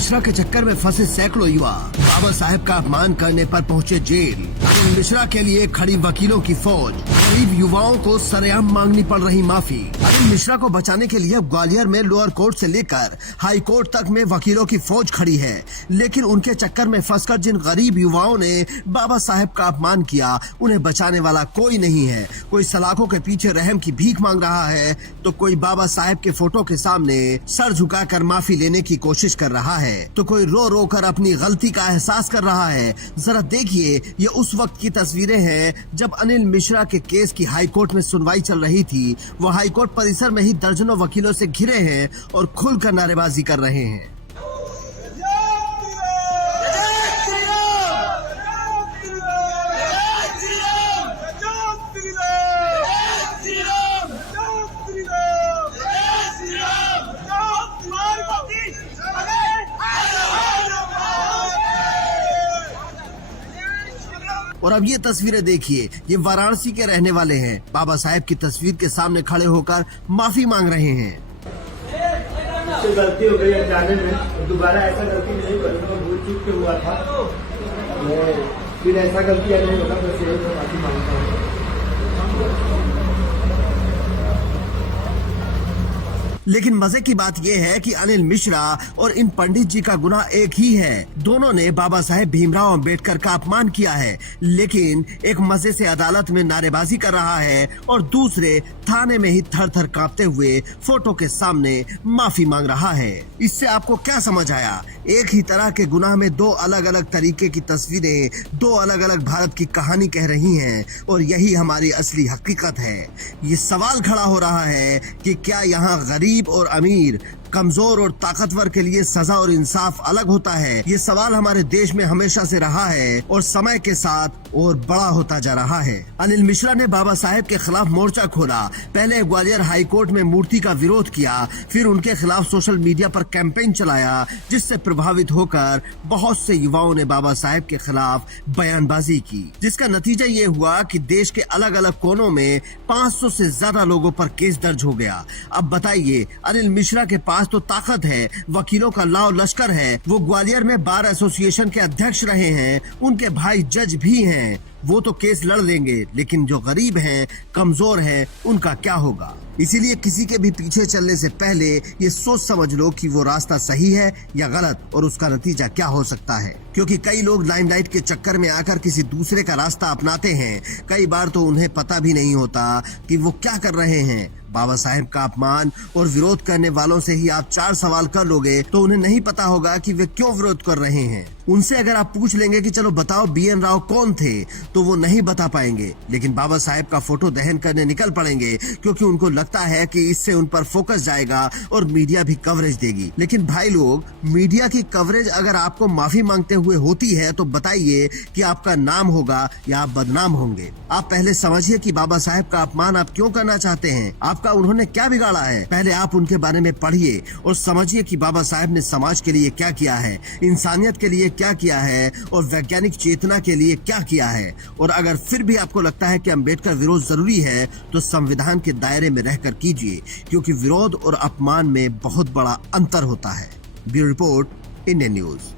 मिश्रा के चक्कर में फंसे सैकड़ों युवा बाबा साहेब का अपमान करने पर पहुंचे जेल। अनिल मिश्रा के लिए खड़ी वकीलों की फौज। गरीब युवाओं को सरेआम मांगनी पड़ रही माफी। अनिल मिश्रा को बचाने के लिए ग्वालियर में लोअर कोर्ट से लेकर हाई कोर्ट तक में वकीलों की फौज खड़ी है, लेकिन उनके चक्कर में फंसकर जिन गरीब युवाओं ने बाबा साहेब का अपमान किया, उन्हें बचाने वाला कोई नहीं है। कोई सलाखों के पीछे रहम की भीख मांग रहा है, तो कोई बाबा साहेब के फोटो के सामने सर झुकाकर माफी लेने की कोशिश कर रहा है, तो कोई रो रो कर अपनी गलती का एहसास कर रहा है। जरा देखिए, ये उस वक्त की तस्वीरें हैं जब अनिल मिश्रा के केस की हाई कोर्ट में सुनवाई चल रही थी। वो हाई कोर्ट परिसर में ही दर्जनों वकीलों से घिरे हैं और खुलकर नारेबाजी कर रहे हैं। और अब ये तस्वीरें देखिए, ये वाराणसी के रहने वाले हैं। बाबा साहेब की तस्वीर के सामने खड़े होकर माफी मांग रहे हैं। गलती हो गई जाने में, दोबारा ऐसा गलती नहीं करूँगा, भूल चूक के हुआ था। मैं फिर ऐसा गलती नहीं होगा, बस यही तो माफी मांगता हूँ। लेकिन मजे की बात यह है कि अनिल मिश्रा और इन पंडित जी का गुनाह एक ही है। दोनों ने बाबा साहेब भीमराव अंबेडकर का अपमान किया है, लेकिन एक मजे से अदालत में नारेबाजी कर रहा है और दूसरे थाने में ही थर थर कांपते हुए फोटो के सामने माफी मांग रहा है। इससे आपको क्या समझ आया? एक ही तरह के गुनाह में दो अलग अलग तरीके की तस्वीरें, दो अलग अलग भारत की कहानी कह रही हैं, और यही हमारी असली हकीकत है। ये सवाल खड़ा हो रहा है कि क्या यहाँ गरीब और अमीर, कमजोर और ताकतवर के लिए सजा और इंसाफ अलग होता है? ये सवाल हमारे देश में हमेशा से रहा है और समय के साथ और बड़ा होता जा रहा है। अनिल मिश्रा ने बाबा साहेब के खिलाफ मोर्चा खोला। पहले ग्वालियर हाई कोर्ट में मूर्ति का विरोध किया, फिर उनके खिलाफ सोशल मीडिया पर कैंपेन चलाया, जिससे प्रभावित होकर बहुत से युवाओं ने बाबा साहेब के खिलाफ बयानबाजी की, जिसका नतीजा ये हुआ कि देश के अलग अलग कोनों में 500 से ज्यादा लोगों पर केस दर्ज हो गया। अब बताइए, अनिल मिश्रा के पास तो ताकत है, वकीलों का लाव लश्कर है, वो ग्वालियर में बार एसोसिएशन के अध्यक्ष रहे हैं, उनके भाई जज भी हैं, वो तो केस लड़ लेंगे, लेकिन जो गरीब हैं, कमजोर हैं, उनका क्या होगा? इसीलिए किसी के भी पीछे चलने से पहले ये सोच समझ लो कि वो रास्ता सही है या गलत, और उसका नतीजा क्या हो सकता है। क्योंकि कई लोग लाइमलाइट के चक्कर में आकर किसी दूसरे का रास्ता अपनाते हैं। कई बार तो उन्हें पता भी नहीं होता कि वो क्या कर रहे हैं। बाबा साहेब का अपमान और विरोध करने वालों से ही आप 4 सवाल कर लोगे तो उन्हें नहीं पता होगा कि वे क्यों विरोध कर रहे हैं। उनसे अगर आप पूछ लेंगे कि चलो बताओ BN राव कौन थे, तो वो नहीं बता पाएंगे, लेकिन बाबा साहेब का फोटो दहन करने निकल पड़ेंगे, क्योंकि उनको लगता है कि इससे उन पर फोकस जाएगा और मीडिया भी कवरेज देगी। लेकिन भाई लोग, मीडिया की कवरेज अगर आपको माफी मांगते हुए होती है तो बताइए कि आपका नाम होगा या आप बदनाम होंगे। आप पहले समझिए कि बाबा साहेब का अपमान आप क्यों करना चाहते हैं, आपका उन्होंने क्या बिगाड़ा है। पहले आप उनके बारे में पढ़िए और समझिए कि बाबा साहेब ने समाज के लिए क्या किया है, इंसानियत के लिए क्या किया है और वैज्ञानिक चेतना के लिए क्या किया है। और अगर फिर भी आपको लगता है कि अंबेडकर विरोध जरूरी है, तो संविधान के दायरे में रहकर कीजिए, क्योंकि विरोध और अपमान में बहुत बड़ा अंतर होता है। Bureau report, Indian news.